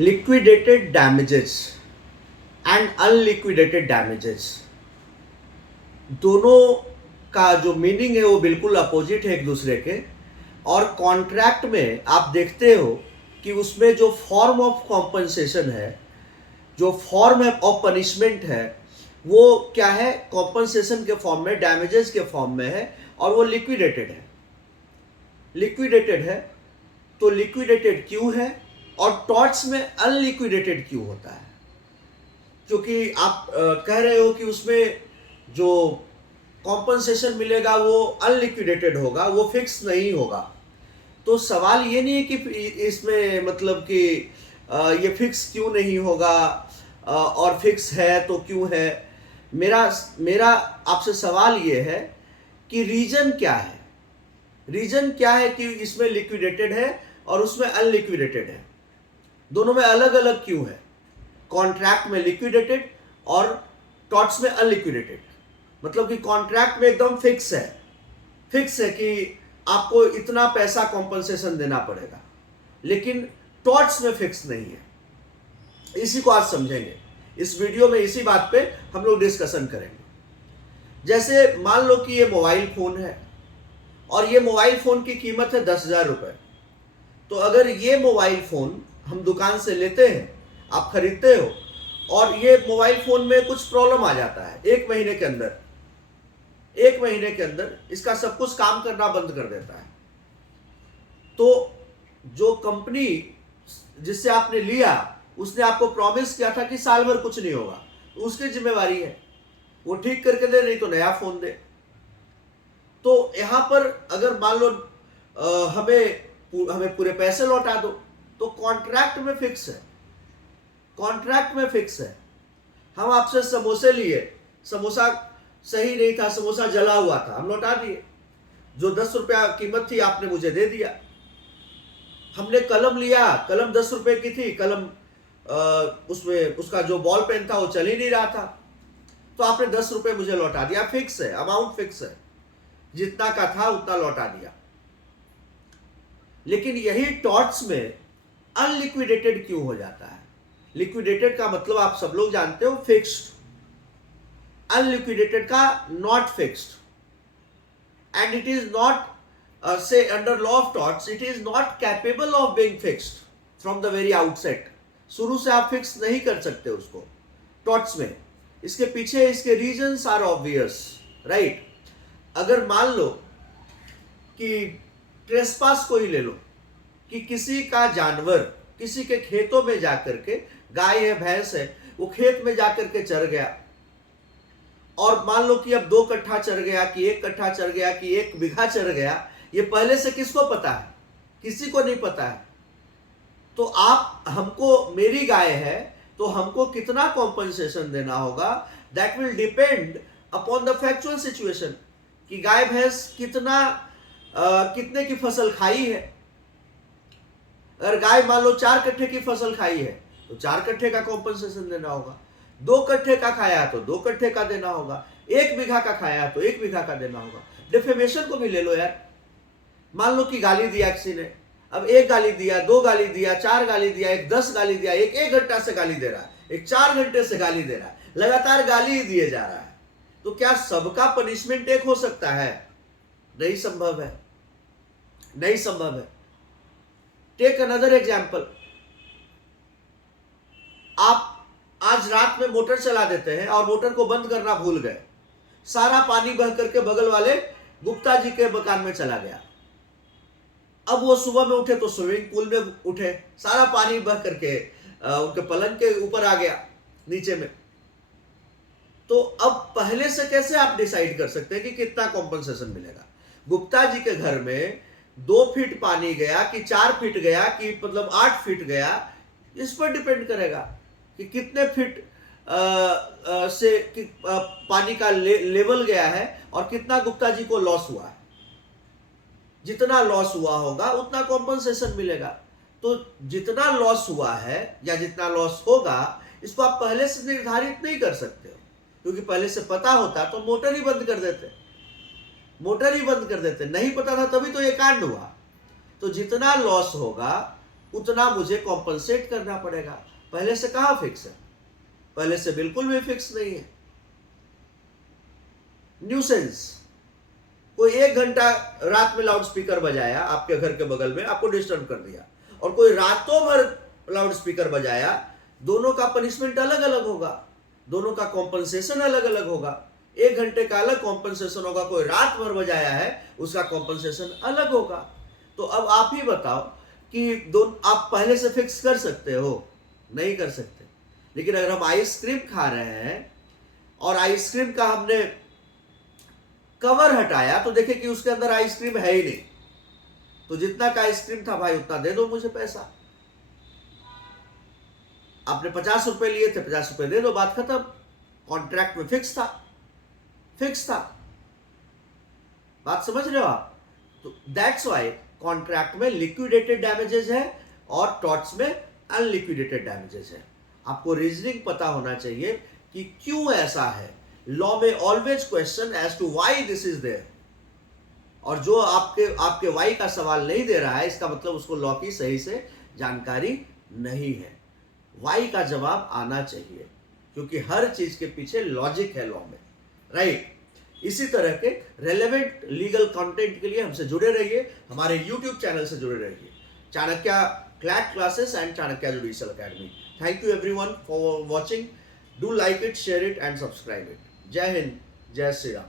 liquidated damages and unliquidated damages, दोनों का जो मीनिंग है वो बिल्कुल अपोजिट है एक दूसरे के। और कॉन्ट्रैक्ट में आप देखते हो कि उसमें जो फॉर्म ऑफ कॉम्पनसेशन है, जो फॉर्म ऑफ पनिशमेंट है, वो क्या है, कॉम्पनसेशन के फॉर्म में, डैमेजेस के फॉर्म में है, और वो लिक्विडेटेड है। लिक्विडेटेड है तो लिक्विडेटेड क्यों है, और टॉर्ट्स में अनलिक्विडेटेड क्यों होता है? क्योंकि आप कह रहे हो कि उसमें जो कॉम्पनसेशन मिलेगा वो अनलिक्विडेटेड होगा, वो फिक्स नहीं होगा। तो सवाल ये नहीं है कि इसमें मतलब कि ये फिक्स क्यों नहीं होगा, और फिक्स है तो क्यों है। मेरा आपसे सवाल ये है कि रीजन क्या है, रीजन क्या है कि इसमें लिक्विडेटेड है और उसमें अनलिक्विडेटेड है, दोनों में अलग अलग क्यों है? कॉन्ट्रैक्ट में लिक्विडेटेड और टॉर्ट्स में अनलिक्विडेटेड। मतलब कि कॉन्ट्रैक्ट में एकदम फिक्स है कि आपको इतना पैसा कॉम्पनसेशन देना पड़ेगा, लेकिन टॉर्ट्स में फिक्स नहीं है। इसी को आज समझेंगे इस वीडियो में, इसी बात पे हम लोग डिस्कशन करेंगे। जैसे मान लो कि ये मोबाइल फोन है और ये मोबाइल फोन की कीमत है 10,000 रुपए। तो अगर ये मोबाइल फोन हम दुकान से लेते हैं, आप खरीदते हो, और ये मोबाइल फोन में कुछ प्रॉब्लम आ जाता है, एक महीने के अंदर इसका सब कुछ काम करना बंद कर देता है, तो जो कंपनी जिससे आपने लिया उसने आपको प्रॉमिस किया था कि साल भर कुछ नहीं होगा, तो उसकी जिम्मेवारी है वो ठीक करके दे, नहीं तो नया फोन दे। तो यहां पर अगर मान लो हमें पूरे पैसे लौटा दो, तो कॉन्ट्रैक्ट में फिक्स है, कॉन्ट्रैक्ट में फिक्स है। हम आपसे समोसे लिए, समोसा सही नहीं था, समोसा जला हुआ था, हम लौटा दिए। जो 10 रुपया कीमत थी आपने मुझे दे दिया। हमने कलम लिया, कलम 10 रुपए की थी, कलम उसमें उसका जो बॉल पेन था वो चल ही नहीं रहा था, तो आपने 10 रुपए मुझे लौटा दिया। फिक्स है, अमाउंट फिक्स है, जितना का था उतना लौटा दिया। लेकिन यही टॉर्ट्स में अनलिक्विडेटेड क्यों हो जाता है? लिक्विडेटेड का मतलब आप सब लोग जानते हो, फिक्स्ड। अनलिक्विडेटेड का not fixed, and it is not say under law of torts it is not capable of being fixed from the very outset. शुरू से आप फिक्स नहीं कर सकते उसको टॉर्ट्स में। इसके पीछे इसके रीजंस आर ऑब्वियस, राइट? अगर मान लो कि ट्रेसपास को ही ले लो, कि किसी का जानवर किसी के खेतों में जाकर के, गाय है भैंस है, वो खेत में जाकर के चर गया, और मान लो कि अब 2 कट्ठा चर गया, कि 1 कट्ठा चर गया, कि 1 बीघा चर गया, ये पहले से किसको पता है? किसी को नहीं पता है। तो आप हमको, मेरी गाय है तो हमको कितना कॉम्पनसेशन देना होगा, that will depend upon the factual situation, कि गाय भैंस कितने की फसल खाई है। अगर गाय मान लो 4 कट्ठे की फसल खाई है तो 4 कट्ठे का कॉम्पनसेशन देना होगा। 2 कट्ठे का खाया तो 2 कट्ठे का देना होगा। 1 बीघा का खाया तो 1 बीघा का देना होगा। डिफेमेशन को भी ले लो यार, मान लो कि गाली दिया किसी ने, अब 1 गाली दिया, 2 गाली दिया, 4 गाली दिया, 1 10 गाली दिया, 1 घंटा से गाली दे रहा है, 1 4 घंटे से गाली दे रहा है, लगातार गाली ही दिए जा रहा है, तो क्या सबका पनिशमेंट एक हो सकता है? नहीं संभव है, नहीं संभव है। टेक अनदर एग्जाम्पल, आप आज रात में मोटर चला देते हैं और मोटर को बंद करना भूल गए, सारा पानी बह करके बगल वाले गुप्ता जी के मकान में चला गया। अब वो सुबह में उठे तो स्विमिंग पूल में उठे, सारा पानी बह करके उनके पलंग के ऊपर आ गया, नीचे में। तो अब पहले से कैसे आप डिसाइड कर सकते हैं कि कितना कॉम्पनसेशन मिलेगा? गुप्ता जी के घर में 2 फीट पानी गया कि 4 फीट गया कि मतलब 8 फीट गया, इस पर डिपेंड करेगा कि कितने फीट से पानी का लेवल गया है और कितना गुप्ता जी को लॉस हुआ है। जितना लॉस हुआ होगा उतना कॉम्पनसेशन मिलेगा। तो जितना लॉस हुआ है या जितना लॉस होगा, इसको आप पहले से निर्धारित नहीं कर सकते हो, क्योंकि पहले से पता होता तो मोटर ही बंद कर देते, मोटर ही बंद कर देते। नहीं पता था तभी तो ये कांड हुआ। तो जितना लॉस होगा उतना मुझे कॉम्पनसेट करना पड़ेगा। पहले से कहाँ फिक्स है? पहले से बिल्कुल भी फिक्स नहीं है। न्यूसेंस, कोई 1 घंटा रात में लाउड स्पीकर बजाया आपके घर के बगल में, आपको डिस्टर्ब कर दिया, और कोई रातों भर लाउड स्पीकर बजाया, दोनों का पनिशमेंट अलग अलग होगा, दोनों का कॉम्पनसेशन अलग अलग होगा। 1 घंटे का अलग कॉम्पनसेशन होगा, कोई रात भर बजाया है उसका कॉम्पनसेशन अलग होगा। तो अब आप ही बताओ कि आप पहले से फिक्स कर सकते हो? नहीं कर सकते। लेकिन अगर हम आइसक्रीम खा रहे हैं और आइसक्रीम का हमने कवर हटाया तो देखे कि उसके अंदर आइसक्रीम है ही नहीं, तो जितना का आइसक्रीम था भाई उतना दे दो मुझे पैसा। आपने 50 रुपए लिए थे, 50 रुपए दे दो, बात खत्म। कॉन्ट्रैक्ट में फिक्स था, फिक्स था। बात समझ रहे हो आप? तो दैट्स वाई कॉन्ट्रैक्ट में लिक्विडेटेड डैमेजेस है और टॉर्ट्स में अनलिक्विडेटेड डैमेजेस है। आपको रीजनिंग पता होना चाहिए कि क्यों ऐसा है। लॉ में always question as to why this is there, और जो आपके वाई का सवाल नहीं दे रहा है इसका मतलब उसको लॉ की सही से जानकारी नहीं है। वाई का जवाब आना चाहिए, क्योंकि हर चीज के पीछे लॉजिक है लॉ में, राइट? इसी तरह के रेलेवेंट लीगल कंटेंट के लिए हमसे जुड़े रहिए, हमारे यूट्यूब चैनल से जुड़े रहिए, Chanakya CLAT classes and Chanakya judicial academy. Thank you everyone for watching. Do like it, share it and subscribe it. जय हिंद, जय श्री राम।